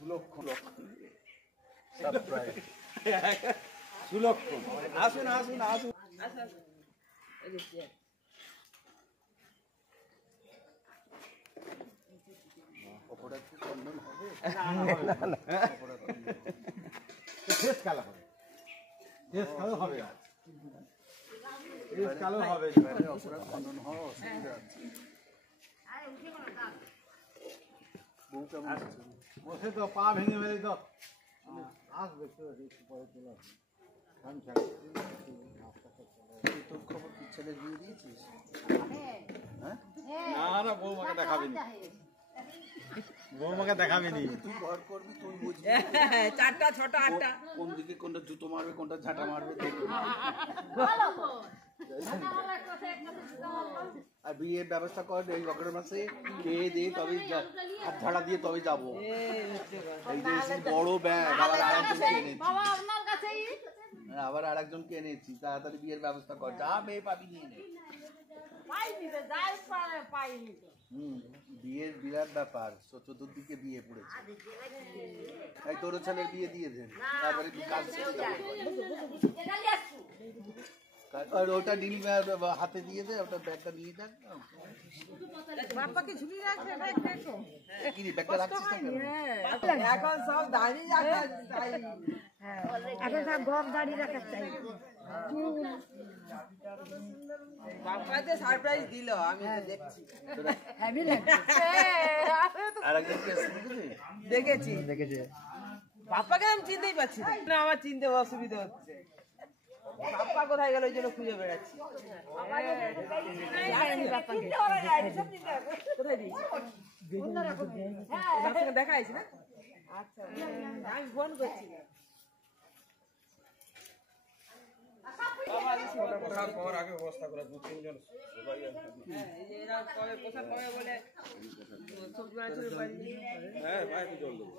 সুলক্ষণ আসুন আসুন আসুন। বসে তো পা ভেঙে ফেলে তো আসবে তোর খবর কি ছেলে দিয়ে দিয়েছিস? না না বৌমাকে দেখাবিনি, বৌমাকে দেখাবিনি। তুই ঘর করবি, তুই বুঝবি 4টা 6টা 8টা কোন দিকে কোনটা জুতো মারবে কোনটা ঝাঁটা মারবে দেখবি। আর বিয়ের ব্যবস্থা কর এই অগ্রহায়ণ মাসে, খেয়ে দিয়ে তবে হাত ঝাড়া দিয়ে তবে যাবো। এই যে বড় ব্যাগ আবার আরেকজনকে এনেছি, তাড়াতাড়ি বিয়ের ব্যবস্থা কর। যা মেয়ে পাবি নিয়ে নে। বিয়ের বিরাট ব্যাপার, চতুর্দিকে বিয়ে পড়েছে। এই তোর ছেলের বিয়ে দিয়ে দেন, তারপরে কাজ ছেড়ে যাবে। আর ওটা ডিল হাতে দিয়ে দে, ওটা ব্যাগটা নিয়ে দেন। বাবাকে ঝুলিয়ে রাখবে ব্যাগ দেখো। কি রে ব্যাগটা রাখছিস না কেন? এখন সব দাঁড়িয়ে রাখা চাই। হ্যাঁ এখন সব গপ দাঁড়িয়ে রাখা চাই। বাবাকে সারপ্রাইজ দিল, আমি তো দেখছি। হ্যাভি লাগছে। আরেকজনকে দেখেছি দেখেছি। বাবাকে আমি চিনতেই পারছি না, আমার চিনতে অসুবিধা হচ্ছে। বাবা কোথায় গেল ওই জন্য খুঁজে বেড়াচ্ছি। দেখা হয়েছে না? আচ্ছা আমি ফোন করছি। আগে ব্যবস্থা করে 2-3 জন হ্যাঁ ভাই জল দেবো।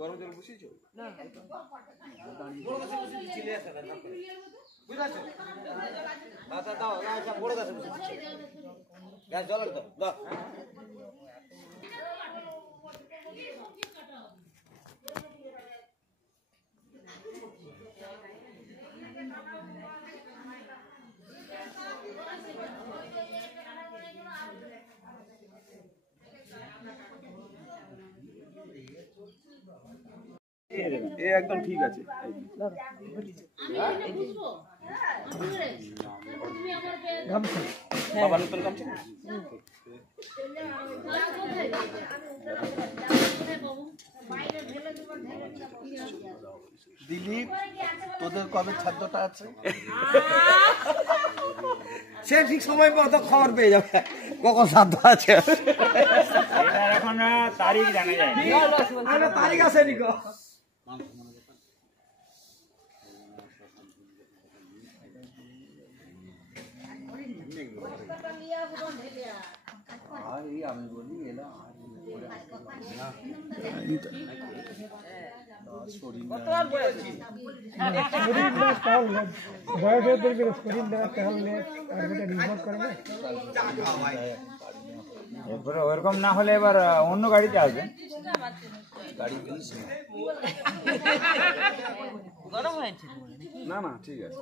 গরম জল বসিয়েছো না? বুঝাচ্ছ আচ্ছা দাও বড় গাছে বসিয়েছি, গ্যাস জল দাও দাও। এ একদম ঠিক আছে। বাবা নতুন গামছা দিলীপ, তোদের কবে ছাদ্যটা আছে? সে ঠিক সময় মতো খবর পেয়ে যাবে কখন সাধ্য আছে। এখন তারিখ জানা যায়, তারিখ আছে নিকো। আমি বলি এলাম ওরকম না হলে এবার অন্য গাড়িতে আসবে। গাড়ি না না ঠিক আছে।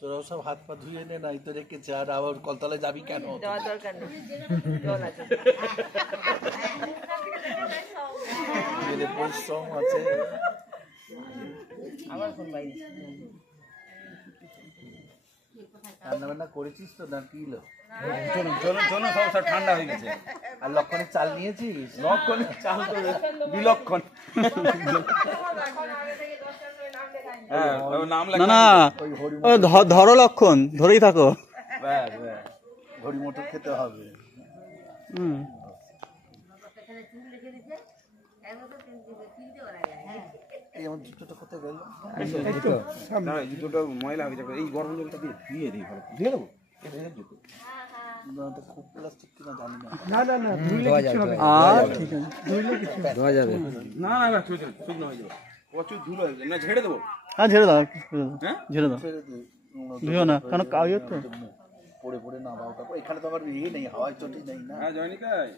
তোরাও সব হাত পা ধুয়ে নে, নাই তো রেখেছে। আর আবার কলতলায় যাবি কেন? পরিশ্রম আছে। রান্না বান্না করেছিস তো না? কি সব ঠান্ডা হয়ে গেছে। আর লক্ষণের চাল নিয়েছিস? লক্ষণের চাল তো বিলক্ষণ। না না ধরো লক্ষণ, ধরেই থাকো। ঘড়ি মোটর খেতে হবে। এই আমার জুতোটা কোথায় গেল? জুতোটা ময়লা হয়ে যাবে, এই গরম জলটা দিয়ে ধুয়ে দিই। ভালো দিয়ে দেবো জুতো। খুব প্লাস্টিক কিনা জানি না। না না ধুইলে কিছু হবে না। ঠিক আছে, ধুইলে কিছু ধোয়া যাবে না। না শুকনো হয়ে যাবে, প্রচুর ধুলো হয়ে যাবে। না ঝেড়ে দেবো? হ্যাঁ ঝেড়ে দাও, হ্যাঁ ঝেড়ে দাও, ধুও না কারণ কাগজ তো। পড়ে পড়ে নামাও, তারপর এখানে তো আবার ইয়ে নেই, হাওয়ার চটি নেই না। হ্যাঁ জয়নিতাই,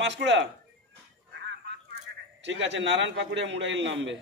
পাঁশকুড়া ঠিক আছে, নারায়ণ পাকুড়িয়া মুড়াইল নামবে।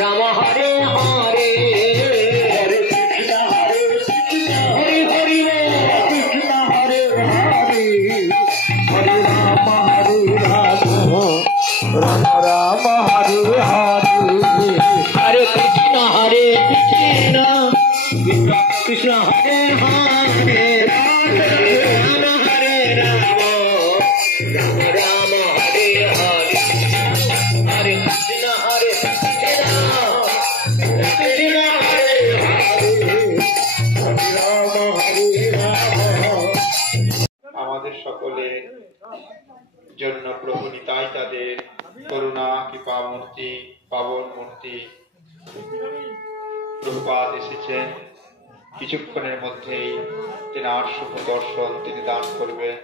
Rama Hare Hare Hare Krishna Hare Krishna Hare Hare Krishna Hare Hare Hare Rama Hare Rama Rama Rama Hare Hare Hare Krishna Hare Krishna Krishna Krishna Hare Hare Rama Hare Rama Rama Rama Hare Hare Hare Krishna Hare আমাদের সকলের জন্য প্রভু নিতাই তাদের করুণা কৃপা মূর্তি পাবন মূর্তি প্রভুপাদ এসেছেন। কিছুক্ষণের মধ্যেই তেনার শুভ দর্শন তিনি দান করবেন।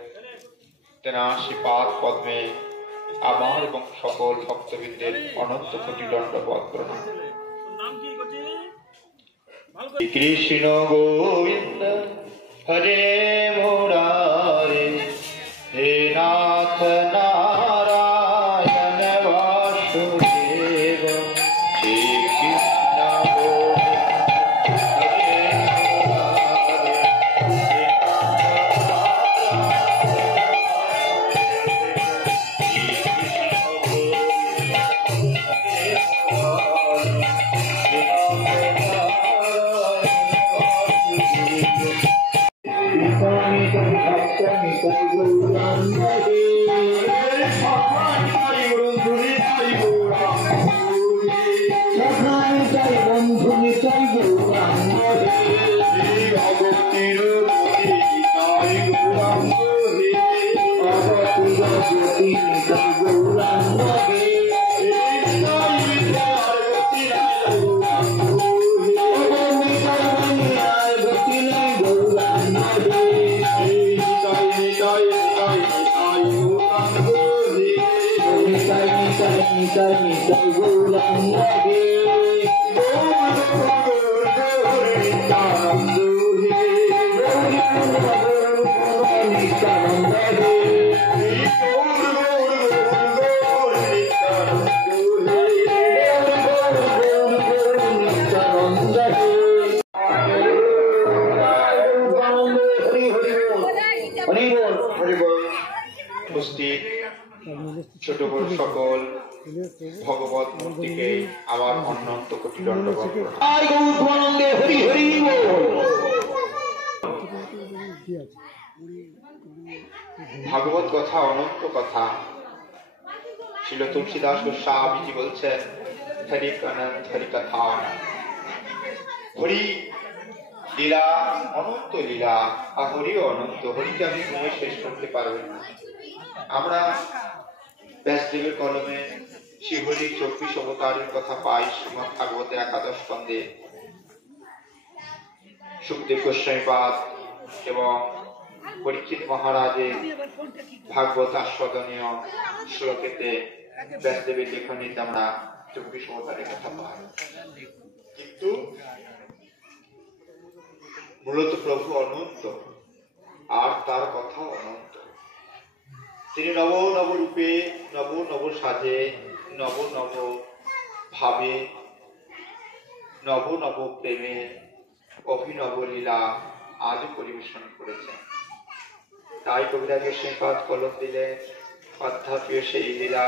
তেনার শ্রীপাদ পদ্মে আমার এবং সকল ভক্তবৃন্দের অনন্ত কোটি দণ্ডবত প্রণাম। কৃষ্ণ গোবিন্দ হরে মুরারে হে নাথ নারায়ণ বাসুদেব শ্রী কৃষ্ণ গোবিন্দ হরে মুরারে হে নাথ উপস্থিত ছোট বড় সকল ভগবত মূর্তিকে আমার অনন্ত কোটি দণ্ডবত ভাগবত কথা অনন্ত কথা। ছিল তুলসীদাস গোস্বামীজি বলছেন হরি অনন্ত হরি কথা হরি লীলা অনন্ত লীলা আর হরিও অনন্ত। হরিকে আমি শুনে শেষ করতে পারবেন না। আমরা ব্যাসদেবের কলমে শিবহরির 24 অবতারের কথা পাই। শ্রীমদ্ ভাগবতের 11 স্কন্ধে সুখদেব গোস্বামীপাদ এবং পরীক্ষিত মহারাজের ভাগবত আস্বাদনীয় শ্লোকেতে ব্যাসদেবের লেখনীতে আমরা 24 অবতারের কথা পাই। কিন্তু মূলত প্রভু অনন্ত আর তার কথা অনন্ত। তিনি নব নব রূপে নব নব সাজে নব নব ভাবে নব নব প্রেমে অভিনব লীলা আজ পরিবেশন করেছেন। তাই কবিরাজের শ্রীপাদ কলম দিলে অধ্যাপীয় সেই লীলা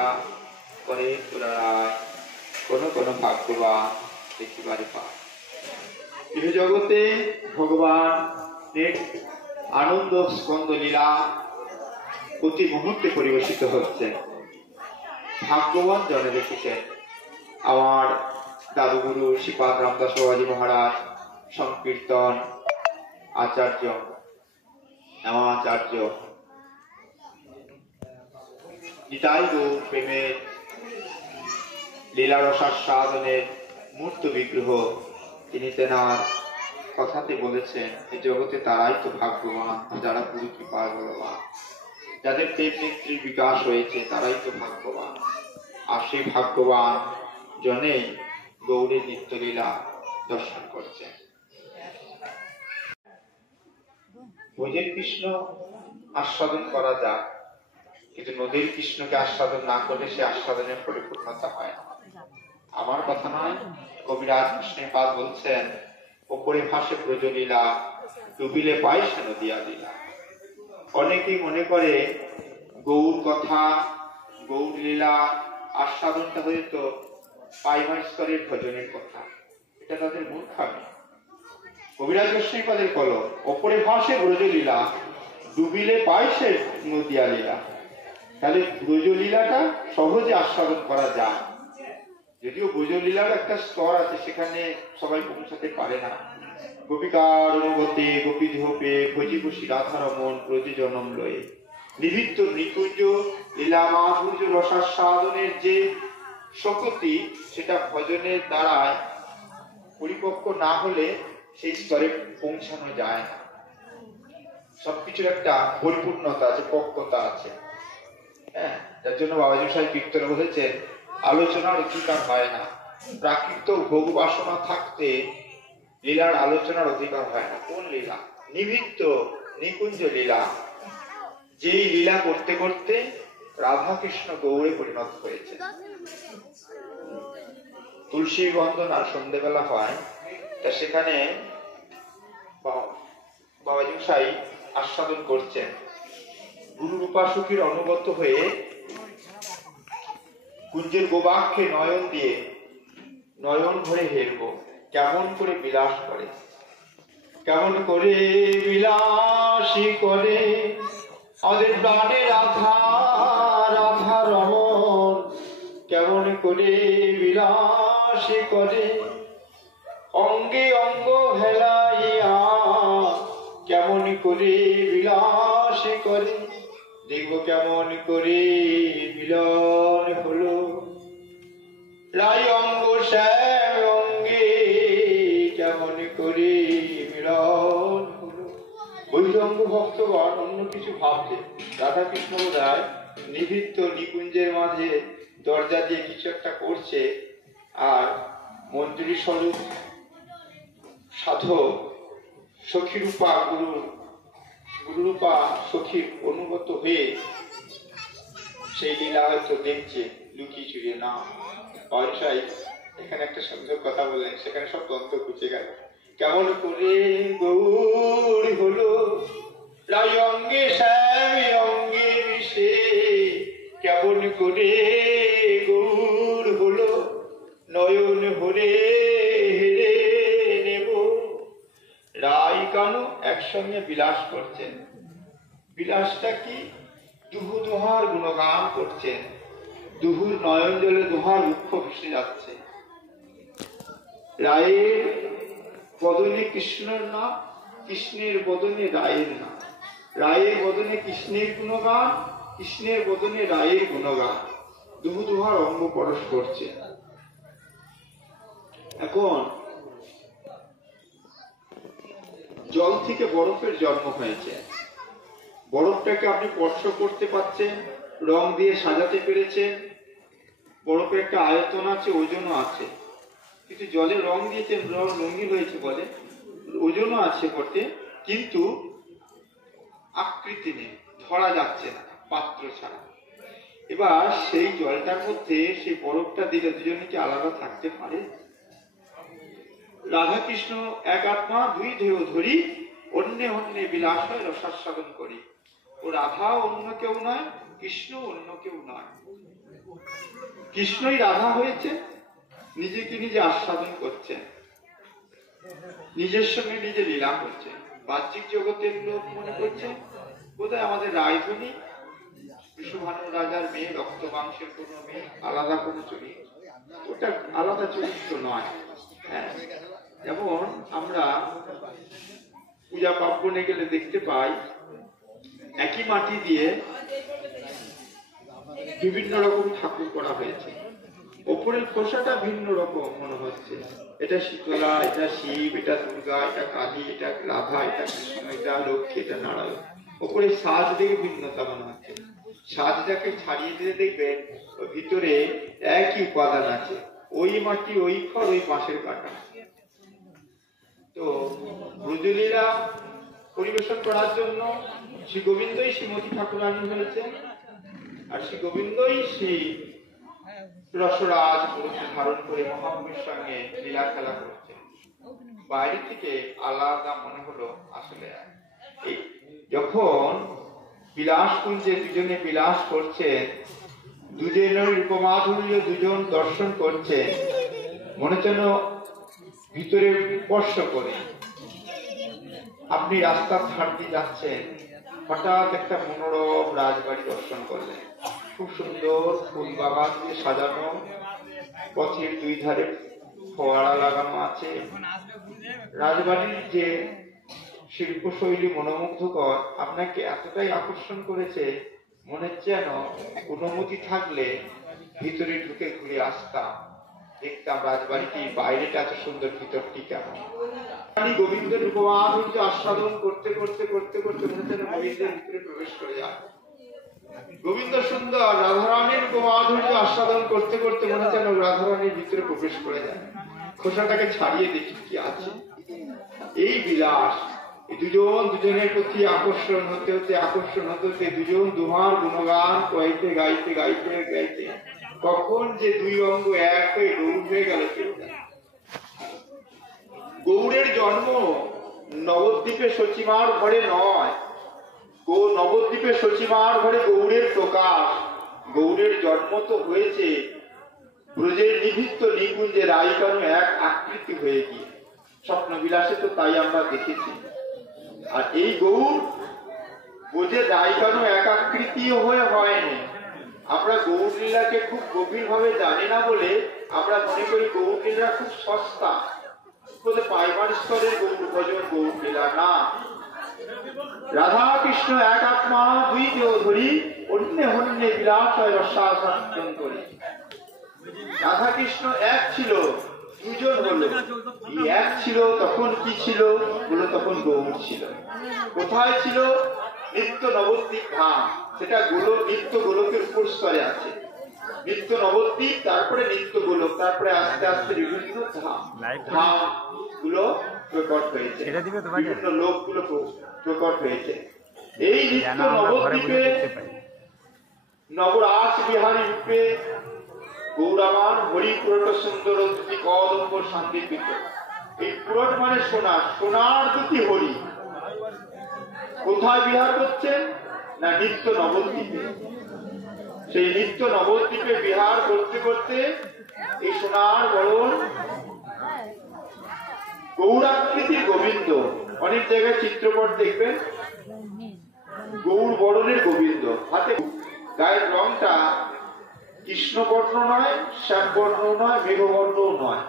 করে পুনরায় কোন কোন ভাগ্যবান দেখিবারে পায়। গৃহ জগতে ভগবান আনন্দ স্কন্দ লীলা প্রতি মুহূর্তে পরিবেশিত হচ্ছে। ভাগ্যবান জনে দেখেছেন আমার দাদুগুরু শ্রীপাদ রামদাস বাবাজি মহারাজ, সংকীর্তন আচার্য, নামাচার্য, নিতাই গৌর প্রেমের লীলারসাস্বাদনের মূর্ত বিগ্রহ, তিনি তেনার কথাতে বলেছেন এই জগতে তারাই তো ভাগ্যবান যারা গুরু কৃপার বলবান, যাদের প্রেম নেত্রীর বিকাশ হয়েছে তারাই তো ভাগ্যবান। আর সেই ভাগ্যবান জনেই গৌরী নিত্যলীলা দর্শন করছেন। ব্রজের কৃষ্ণ আস্বাদন করা যায়, কিন্তু নদীর কৃষ্ণকে আস্বাদন না করলে সে আস্বাদনের পরিপূর্ণতা হয় না। আমার কথা নয়, কবিরাজ কৃষ্ণপাদ বলছেন ওপরে ভাসে ব্রজলীলা, ডুবিলে পায় সে নদিয়া লীলা। অনেকেই মনে করে গৌর কথা, গৌর লীলা আস্বাদনটা হয়তো পাইমার স্তরের ভজনের কথা, এটা তাদের মূর্খামি। কবিরাজ কৃষ্ণপাদের কলম, ওপরে ভাসে ব্রজলীলা, ডুবিলে পায় সে নদিয়া লীলা। তাহলে ব্রজলীলাটা সহজে আস্বাদন করা যায়, যদিও ব্রজলীলার একটা স্তর আছে, সেখানে সবাই পৌঁছাতে পারে না। গোপিকার অনুগতে গোপী ধোপে ভজি বসি রাধারমন প্রতি জনম লয়ে, নিবিত্ত নিকুঞ্জ লীলা মাধুর্য রসাস্বাদনের যে শক্তি, সেটা ভজনের দ্বারায় পরিপক্ক না হলে সেই স্তরে পৌঁছানো যায় না। সবকিছুর একটা পরিপূর্ণতা আছে, পক্কতা আছে। হ্যাঁ, যার জন্য বাবাজি সাহেব কীর্তনে বলেছেন আলোচনার অধিকার হয় না। প্রাকৃত ভোগ বাসনা থাকতে লীলার আলোচনার অধিকার হয় না। কোন লীলা? নিমিত্ত নিকুঞ্জ লীলা, যেই লীলা করতে করতে রাধা কৃষ্ণ গৌরে পরিণত হয়েছে। তুলসী বন্দন আর সন্ধ্যেবেলা হয়, তা সেখানে বাবাজি সাহেব আস্বাদন করছেন গুরুর উপাসকের অনুগত হয়ে কুঞ্জের গোবাক্ষে নয়ন দিয়ে নয়ন ভরে হেরব, কেমন করে বিলাস করে, কেমন করে বিলাসী করে আমাদের প্রাণে রাধা রাধা রমন, কেমন করে বিলাসী করে অঙ্গে অঙ্গ হেলাইয়া, কেমন করে বিলাসী করে দেখব কেমন করে মিলন হলো। রাই অঙ্গ শ্যাম অঙ্গে কেমন করে মিলন হলো। বৈরঙ্গ ভক্তগণ অন্য কিছু ভাবলে রাধা কৃষ্ণ বোধহয় নিভৃত্ত নিকুঞ্জের মাঝে দরজা দিয়ে কিছু একটা করছে, আর মন্ত্রী স্বরূপ সাধক সখীরূপা গুরুরূপা সখীর অনুগত হয়ে সেই লীলা হয়তো দেখছে লুকিয়ে চুরিয়ে। না, পয়সাই এখানে একটা সুন্দর কথা বললেন, সেখানে সব তন্ত্র খুঁজে গেল। কেমন করে গৌর হলো রাই অঙ্গে শ্যাম অঙ্গে মিশে, কেমন করে গৌর হলো নয়ন ভরে হেরে নেব। রাই কানু একসঙ্গে বিলাস করছেন। বিলাসটা কি? দুহু দোহার গুণগান করছেন। দুহুর নয়ন জলে দোহার মুখ্য ভেসে যাচ্ছে। রায়ের বদনে কৃষ্ণের নাম, কৃষ্ণের বদনে রায়ের নাম। রায়ের বদনে কৃষ্ণের গুণগান, কৃষ্ণের বদনে রায়ের গুণগান। দুহু দোহার অঙ্গ পরশ করছে। এখন জল থেকে বরফের জন্ম হয়েছে। বরফটাকে আপনি স্পর্শ করতে পারছেন, রং দিয়ে সাজাতে পেরেছেন। বরফের একটা আয়তন আছে, ওজনও আছে, কিন্তু জলে রং দিয়েছেন, রঙিন হয়েছে বলে, ওজনও আছে বটে, কিন্তু আকৃতি নেই, ধরা যাচ্ছে না পাত্র ছাড়া। এবার সেই জলটার মধ্যে সেই বরফটা দিলে দুজনে কি আলাদা থাকতে পারে? রাধা কৃষ্ণ এক আত্মা, দুই দেহ ধরি, অন্যে অন্যে বিলাস হয় রসাস্বাদন করি। ও রাধা অন্য কেউ নয়, কৃষ্ণ অন্য কেউ নয়। কৃষ্ণই রাধা হয়েছে, নিজেকে নিজে আস্বাদন করছে, নিজের সঙ্গে নিজে লীলা করছে। বাহ্যিক জগতের লোক মনে করছে বোধহয় আমাদের রায়ধনী বিশ্বভানু রাজার মেয়ে, রক্ত মাংসের কোনো মেয়ে, আলাদা কোনো চরিত্র। ওটা আলাদা চরিত্র নয়। হ্যাঁ, যেমন আমরা পূজা পার্বণে গেলে দেখতে পাই একই মাটি দিয়ে বিভিন্ন রকম ঠাকুর করা হয়েছে, ওপরের খোসাটা ভিন্ন রকম মনে হচ্ছে। এটা শীতলা, এটা শিব, এটা দুর্গা, এটা কালী, এটা রাধা, এটা কৃষ্ণ, এটা লক্ষ্মী, এটা নারায়ণ। ওপরে সাজ দেখে ভিন্নতা মনে হচ্ছে। সাজটাকে ছাড়িয়ে দিয়ে দেখবেন ওর ভিতরে একই উপাদান আছে, ওই মাটি, ওই খড়, ওই বাঁশের কাটা। তো ব্রজলীলা পরিবেশন করার জন্য শ্রী গোবিন্দই শ্রীমতী ঠাকুরানী হয়েছে, আর শ্রী গোবিন্দই শ্রী রসরাজ পুরুষ ধারণ করে মহাপ্রভুর সঙ্গে লীলা খেলা করছে। বাইরে থেকে আলাদা মনে হলো, আসলে যখন বিলাসকুঞ্জে দুজনে বিলাস করছে, দুজনের রূপমাধুর্য দুজন দর্শন করছে, মনে যেন ভিতরে স্পর্শ করে। আপনি রাস্তার ধার দিয়ে যাচ্ছেন, হঠাৎ একটা মনোরম রাজবাড়ি দর্শন করলেন, খুব সুন্দর ফুল বাগান দিয়ে সাজানো, পথের দুই ধারে ফোয়ারা লাগানো আছে। রাজবাড়ির যে শিল্পশৈলী মনোমুগ্ধকর, আপনাকে এতটাই আকর্ষণ করেছে, মনে হচ্ছে যেন অনুমতি থাকলে ভিতরে ঢুকে ঘুরে আসতাম, দেখতাম রাজবাড়িটি বাইরেটা এত সুন্দর, ভিতরটি কেমন। গোবিন্দের রূপমাধুর্য আস্বাদন করতে করতে করতে করতে মনে হচ্ছে গোবিন্দের ভিতরে প্রবেশ করে যায়। গোবিন্দ সুন্দর, রাধারানীর রূপমাধুর্য আস্বাদন করতে করতে মনে হচ্ছে রাধারানীর ভিতরে প্রবেশ করে যায়। খোসাটাকে ছাড়িয়ে দেখি কি আছে। এই বিলাস, দুজন দুজনের প্রতি আকর্ষণ হতে হতে আকর্ষণ হতে হতে দুজন দুহার গুণগান গাইতে গাইতে গাইতে গাইতে কখন যে দুই অঙ্গ এক হয়ে গৌর হয়ে গেল কেউ জানে। গৌরের জন্ম নবদ্বীপে সচিমার ঘরে নয়, নবদ্বীপে সচিমার ঘরে গৌরের প্রকাশ। গৌরের জন্ম তো হয়েছে ব্রজের নিভৃত্ত নিকুঞ্জে রাইকানু এক আকৃতি হয়ে গিয়ে। স্বপ্ন বিলাসে তো তাই আমরা দেখেছি। আর এই গৌর ব্রজের রাইকানু এক আকৃতিও হয়ে হয়নি। আমরা গৌর লীলাকে খুব গভীর ভাবে জানি না বলে আমরা মনে করি গৌর লীলা খুব সস্তা, পাইবার স্তরের গৌর ভজন গৌর লীলা না। রাধা কৃষ্ণ এক আত্মা, দুই দেহ ধরি, অন্যে হন্যে বিলাসয় রসাস্বাদন করি। রাধা কৃষ্ণ এক ছিল, দুজন হলো। এই এক ছিল তখন কি ছিল বলো, তখন গৌর ছিল। কোথায় ছিল? নিত্য নবদ্বীপ ধাম, সেটা নিত্য গোলকের উপর স্তরে আছে। নিত্য নবদ্বীপ, তারপরে নিত্য গোলক, তারপরে আস্তে আস্তে বিভিন্ন ধাম গুলো প্রকট হয়েছে, বিভিন্ন লোক গুলো প্রকট হয়েছে। এই নিত্য নবদ্বীপে নবরাজ বিহারী রূপে গৌরামান হরি পুরট সুন্দর দুটি কদম্ব সান্দিপিত। এই পুরট মানে সোনা, সোনার দুটি হরি কোথায় বিহার করছেন না নিত্য নবদ্বীপে। সেই নিত্য নবদ্বীপে বিহার করতে করতে এই সোনার বরণ গৌরাকৃতির গোবিন্দ, অনেক জায়গায় চিত্রপট দেখবেন গৌর বরণের গোবিন্দ, হাতে গায়ের রংটা কৃষ্ণবর্ণ নয়, শ্যামবর্ণ নয়, মেঘবর্ণও নয়,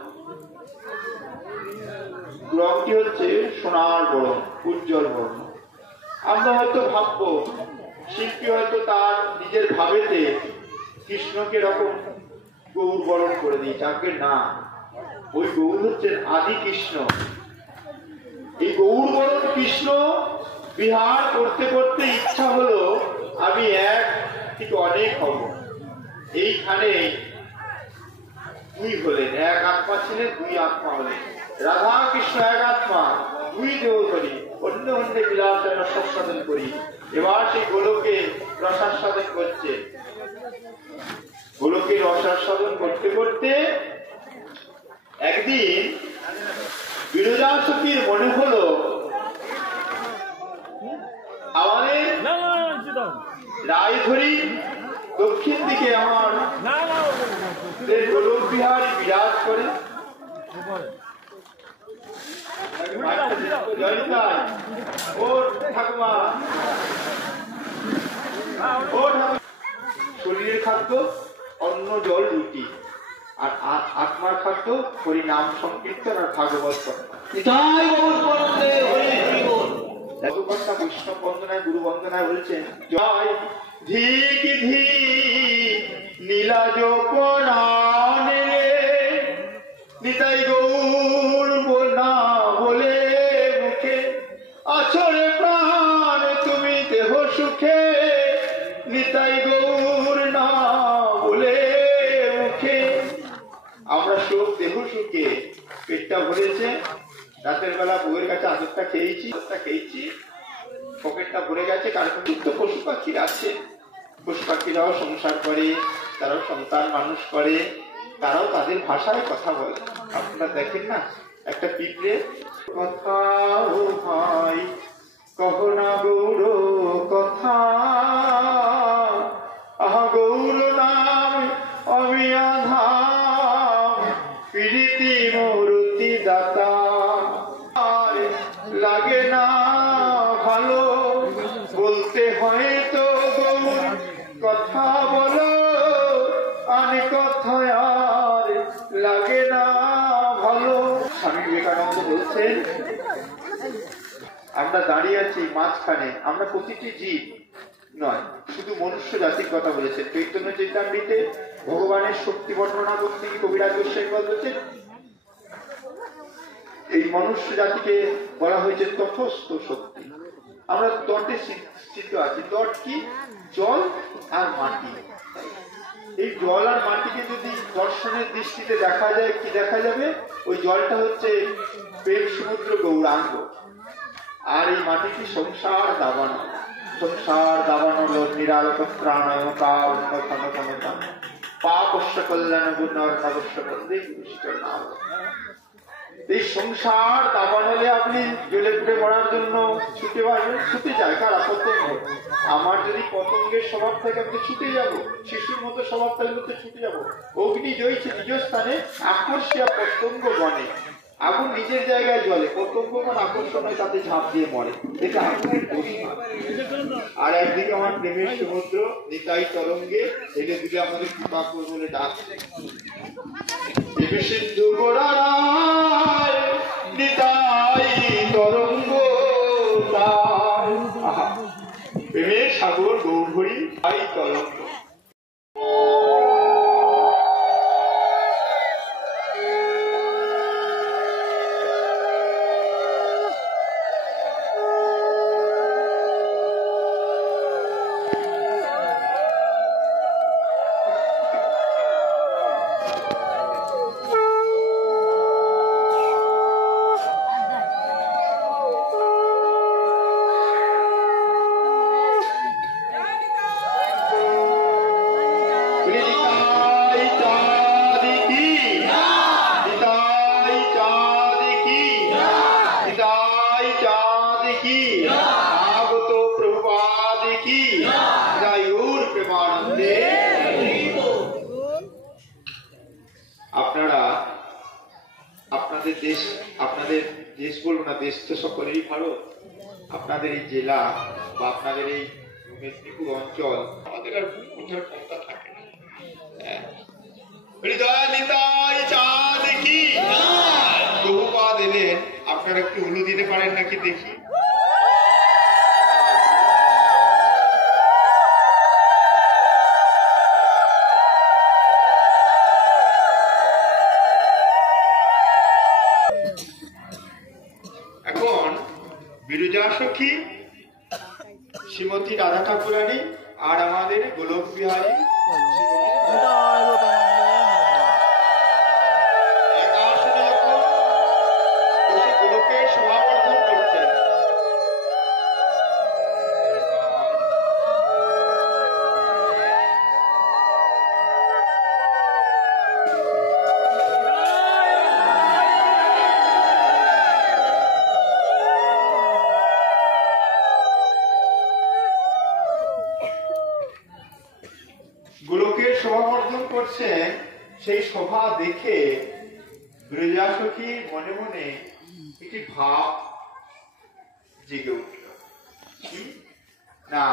রংটি হচ্ছে সোনার বরণ, উজ্জ্বল বর্ণ। আমরা হয়তো ভাববো শিল্পী হয়তো তার নিজের ভাবেতে কৃষ্ণকে এরকম গৌর বরণ করে দিয়েছে, আগে না, ওই গৌর হচ্ছেন আদি কৃষ্ণ। এই গৌর বরণ কৃষ্ণ বিহার করতে করতে ইচ্ছা হলো আমি এক থেকে অনেক হব। এইখানে দুই হলেন, এক আত্মা ছিলেন, দুই আত্মা হলেন। রাধা কৃষ্ণ এক আত্মা, দুই দেহ ধরি, অন্য অন্য বিলাস রসাস্বাদন করি। এবার সেই গোলকে রসাস্বাদন করছে। গোলকে রসাস্বাদন করতে করতে একদিন বিরজা সখীর মনে হলো আমাদের রায়ধরি দক্ষিণ দিকে আমার গোলক বিহারী বিরাজ করে। শরীরের খাদ্য অন্ন জল রুটি, আর আত্মার খাদ্য হরিনাম সংকীর্তন আর ভাগবত কথা। বৈষ্ণব বন্দনায় গুরু বন্দনায় বলছেন জয় ধিক ধি নীলাজ পরাণে নিতাই গৌর না বলে মুখে আছরে প্রাণ তুমি দেহ সুখে নিতাই গৌর না বলে মুখে। আমরা সব দেহ সুখে, পেটটা ভরেছে, রাতের বেলা বউয়ের কাছে আদরটা খেয়েছি, পকেটটা ভরে গেছে। কারণ তো পশু পাখি আছে, পশু পাখিরাও সংসার করে, তারাও সন্তান মানুষ করে, তারাও তাদের ভাষায় কথা বলে। আপনারা দেখেন না একটা পিঁপড়ে কথা ও ভাই কহ না গৌর কথা, আহা গৌর নাম অমিয়া ধাম প্রীতি মূর্তি দাতা। লাগে না ভালো বলতে হয়তো গৌর কথা বলো, আনে কথা আর লাগে না ভালো। স্বামী বিবেকানন্দ বলছেন আমরা দাঁড়িয়ে আছি মাঝখানে, আমরা প্রতিটি জীব নয়, শুধু মনুষ্য জাতির কথা বলেছেন। চৈতন্য চৈতামৃতে ভগবানের শক্তি বর্ণনা করতে গিয়ে কবিরাজ গোস্বামী বলছেন এই মনুষ্য জাতিকে বলা হয়েছে তটস্থ শক্তি। আমরা তটে স্থিত আছি। তট কি? জল আর মাটি। এই জল আর মাটিকে যদি দর্শনের দৃষ্টিতে দেখা যায়, কি দেখা যাবে? ওই জলটা হচ্ছে প্রেম সমুদ্র গৌরাঙ্গ, আর এই মাটিটি সংসার দাবানো। সংসার দাবানো নিরালত প্রাণায় পাপস্য কল্যাণ গুণর্ণবস্য বন্দে গুরুষ্ঠের নাম। এই সংসার দাবানলে আপনি জ্বলে পুড়ে মরার জন্য ছুটে পারবেন, ছুটে যায় কার আপত্তি নেই। আমার যদি পতঙ্গের স্বভাব থাকে আমি ছুটে যাব, শিশুর মতো স্বভাব থাকলে তো ছুটে যাব। অগ্নি জ্বলছে নিজ স্থানে, আকর্ষিয়া পতঙ্গ বনে। আগুন নিজের জায়গায় জ্বলে, পতঙ্গ কোন আকর্ষণ হয় তাতে ঝাঁপ দিয়ে মরে, এটা আগুনের দোষ। আর একদিকে আমার প্রেমের সমুদ্র নিতাই তরঙ্গে ঢেলে দিলে আমাদের কৃপা করবে বলে ডাকছে। সিন্ধু গোড়ায় নিতাই তরঙ্গ প্রেমের সাগর গৌরহরি তাই তরঙ্গ। আপনারা আপনাদের দেশ বলবো না, দেশ তো সকলেরই ভালো। আপনাদের এই জেলা বা আপনাদের এই মেদিনীপুর অঞ্চল আমাদের আর ওঠার ক্ষমতা থাকে না। হৃদয় নিতাই চাঁদ কি বহুপাদ এলেন, আপনারা একটু হুলু দিতে পারেন নাকি দেখি? এখন বিরজা সখী শ্রীমতী রাধা ঠাকুরানী আর আমাদের গোলক বিহারী এক আসনে এখন গোলকের সমাবর্ধন করছেন। করছেন সেই শোভা দেখে বিরজা সখী মনে মনে একটি ভাব জেগে উঠল। কি না,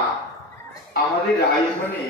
আমাদের রাজধানী